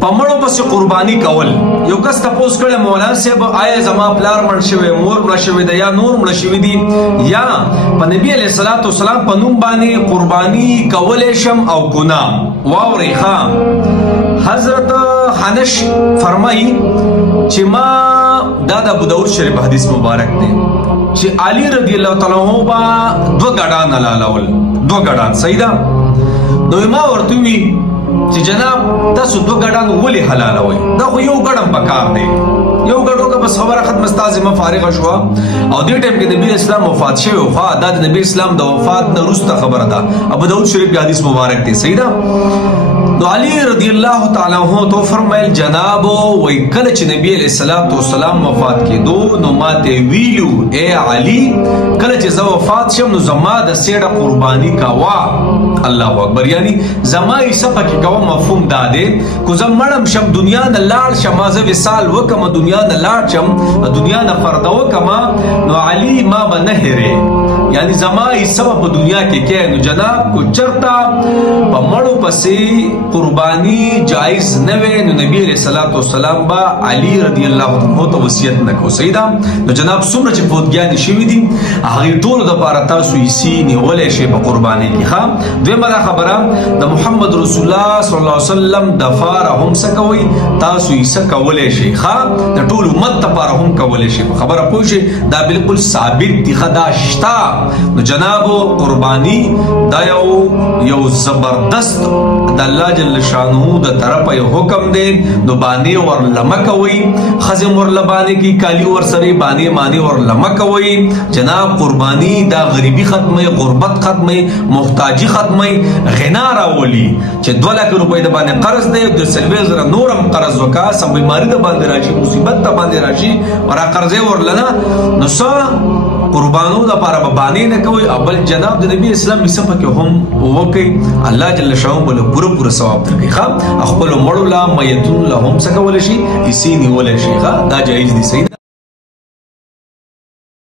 پمړو پس قربانی کول. یو کس تپوس کړي مولانا صاحب آیا زما پلار مړ شوی مور مړ شوی دی یا نور مړ شوی دي یا په نبی علیه الصلاۃ والسلام په نوم باندې قربانی کولې شم او ګناه واوري خام. حضرت حنش فرمایي چې ما دا د ابو داود شریف حدیث مبارک دی چې علی رضی الله تعالی عنہ با دو غډان حلالول دو غډان صحیح ده. نو ما ورته وی چې جناب تاسو دو غډان ولې حلالوي دا خو یو غډم پکار دی یو غډو کا بس خبره ختم استازمه فارغه شو او دې ټیم کې نبی اسلام وفات شوی خو دا د نبی اسلام د وفات نه وروسته خبره ده. ابو داود شریف کې حدیث مبارک دی صحیح ده. نو علی رضی الله تعالی عنہ تو فرمایل جناب وای کله چې نبی علیہ الصلوۃ والسلام وفات کېدو نو ماته ویلو اے علی کله چې زه وفات شم نو زما د سیړه قربانی کاوه. الله اکبر. یعنی زما یې سپکه کوم مفهوم داده کو زم مړم شم دنیا نه لاړ شم زه وصال وکم دنیا نه لاړ شم دنیا نه فردا وکم نو علی ما بنهره یعنی زما یې سبب په دنیا کې کې نو جناب کو چرتا په مړو پسې قربانی جائز نه وي نو نبی علیہ الصلوۃ والسلام با علی رضی الله عنه ته وصیت نکو صحیح ده. نو جناب څومره چې فوتګیان شوی دي هغه ټول د بار تاسو یې سینې ولې شي په قربانی کې ښه. دویمه خبره د محمد رسول الله صلی الله علیه وسلم د فار هم سکوي تاسو یې سکولې شي ښه د ټول امت لپاره هم کولې شي خبره پوه شي دا بالکل ثابت دي خدا شتا. نو جناب قربانی دا یو زبردست د الله جل شانه د طرفه یو حکم دی نو باندې ور لمکوي خزم ور لبانه کی کالی ور سره باندې معنی ور لمکوي. جناب قربانی دا غریبی ختمه غربت ختمه محتاجی ختمه غنا راولي چې 2 لک روپۍ د باندې قرض دی د سلوي زره نورم قرض وکا سم بیماری د باندې راشي مصیبت د باندې راشي ورا قرضې ورلنه نو څه قربانو د لپاره باندې نه کوي اول جناب د نبی اسلام مصطفی کې هم وکي الله جل شانه بل پوره ثواب درکړي ښه خپل مړو لا میتون له هم څه کول شي اسی نیول شي ښه دا جایز دي صحیح.